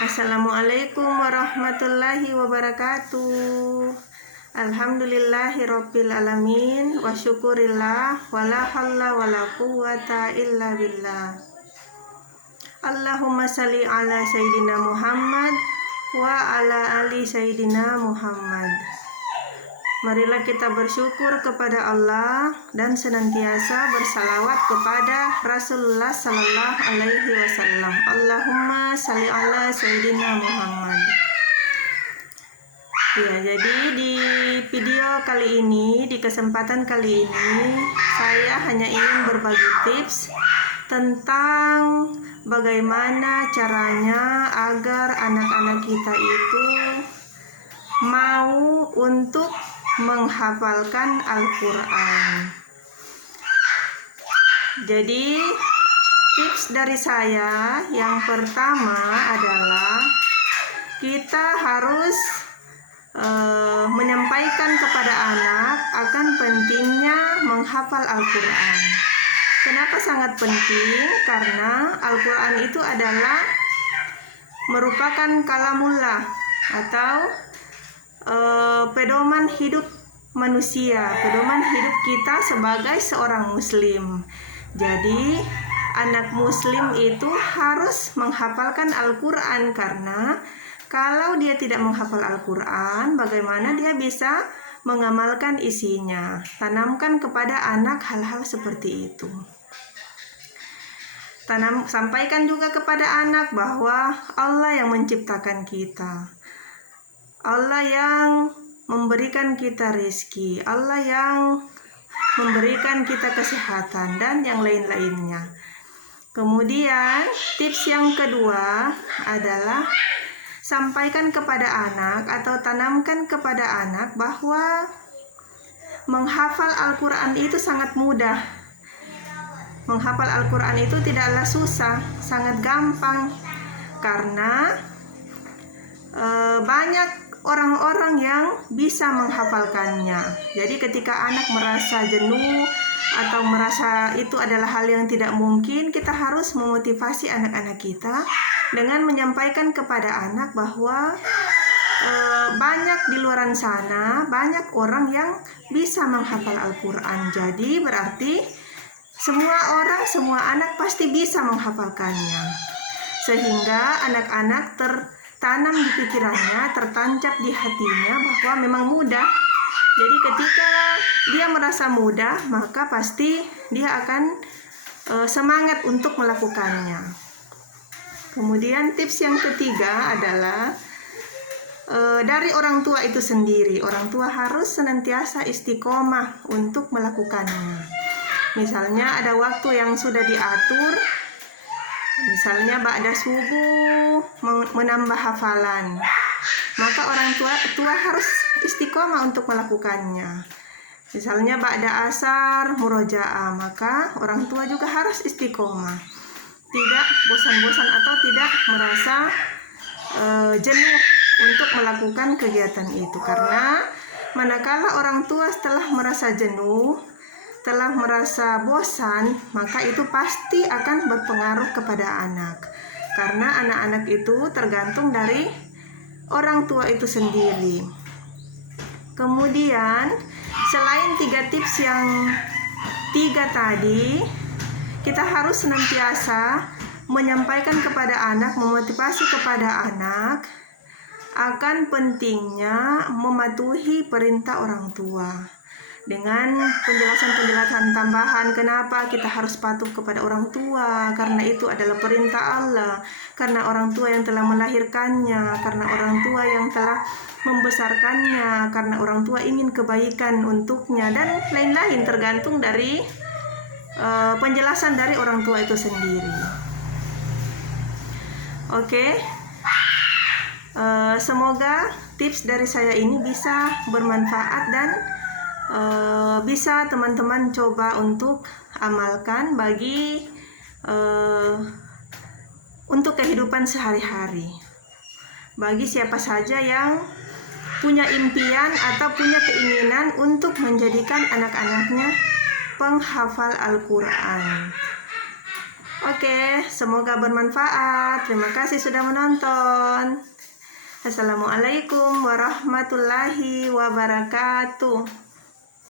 Assalamualaikum warahmatullahi wabarakatuh. Alhamdulillahirabbil alamin wa syukurillah wala haula wala quwwata illa billah. Allahumma shalli ala sayyidina Muhammad wa ala ali sayyidina Muhammad. Marilah kita bersyukur kepada Allah dan senantiasa bersalawat kepada Rasulullah sallallahu alaihi wasallam. Allahumma shalli ala sayyidina Muhammad. Ya, jadi di video kali ini, di kesempatan kali ini, saya hanya ingin berbagi tips tentang bagaimana caranya agar anak-anak kita itu mau untuk menghafalkan Al-Quran. Jadi tips dari saya yang pertama adalah kita harus menyampaikan kepada anak akan pentingnya menghafal Al-Quran. Kenapa sangat penting? Karena Al-Quran itu adalah merupakan kalamullah atau pedoman hidup manusia, pedoman hidup kita sebagai seorang muslim. Jadi anak muslim itu harus menghafalkan Al-Quran, karena kalau dia tidak menghafal Al-Quran, bagaimana dia bisa mengamalkan isinya? Tanamkan kepada anak hal-hal seperti itu. Sampaikan juga kepada anak bahwa Allah yang menciptakan kita, Allah yang memberikan kita rezeki, Allah yang memberikan kita kesehatan, dan yang lain-lainnya. Kemudian tips yang kedua adalah sampaikan kepada anak atau tanamkan kepada anak bahwa menghafal Al-Quran itu sangat mudah. Menghafal Al-Quran itu tidaklah susah, sangat gampang, karena banyak orang-orang yang bisa menghafalkannya. Jadi ketika anak merasa jenuh atau merasa itu adalah hal yang tidak mungkin, kita harus memotivasi anak-anak kita dengan menyampaikan kepada anak bahwa banyak di luar sana, banyak orang yang bisa menghafal Al-Quran. Jadi berarti semua orang, semua anak pasti bisa menghafalkannya, sehingga anak-anak tertanam di pikirannya, tertancap di hatinya bahwa memang mudah. Jadi ketika dia merasa mudah, maka pasti dia akan semangat untuk melakukannya. Kemudian tips yang ketiga adalah dari orang tua itu sendiri. Orang tua harus senantiasa istiqomah untuk melakukannya. Misalnya ada waktu yang sudah diatur, misalnya ba'da subuh menambah hafalan, maka orang tua harus istiqomah untuk melakukannya. Misalnya ba'da asar murojaah, maka orang tua juga harus istiqomah, tidak bosan-bosan atau tidak merasa jenuh untuk melakukan kegiatan itu. Karena manakala orang tua setelah merasa jenuh, telah merasa bosan, maka itu pasti akan berpengaruh kepada anak, karena anak-anak itu tergantung dari orang tua itu sendiri. Kemudian selain 3 tips yang 3 tadi, kita harus senantiasa menyampaikan kepada anak, memotivasi kepada anak akan pentingnya mematuhi perintah orang tua, dengan penjelasan-penjelasan tambahan kenapa kita harus patuh kepada orang tua, karena itu adalah perintah Allah, karena orang tua yang telah melahirkannya, karena orang tua yang telah membesarkannya, karena orang tua ingin kebaikan untuknya, dan lain-lain, tergantung dari penjelasan dari orang tua itu sendiri. Oke. Semoga tips dari saya ini bisa bermanfaat dan bisa teman-teman coba untuk amalkan untuk kehidupan sehari-hari. Bagi siapa saja yang punya impian atau punya keinginan untuk menjadikan anak-anaknya penghafal Al-Quran. Oke, semoga bermanfaat. Terima kasih sudah menonton. Assalamualaikum warahmatullahi wabarakatuh.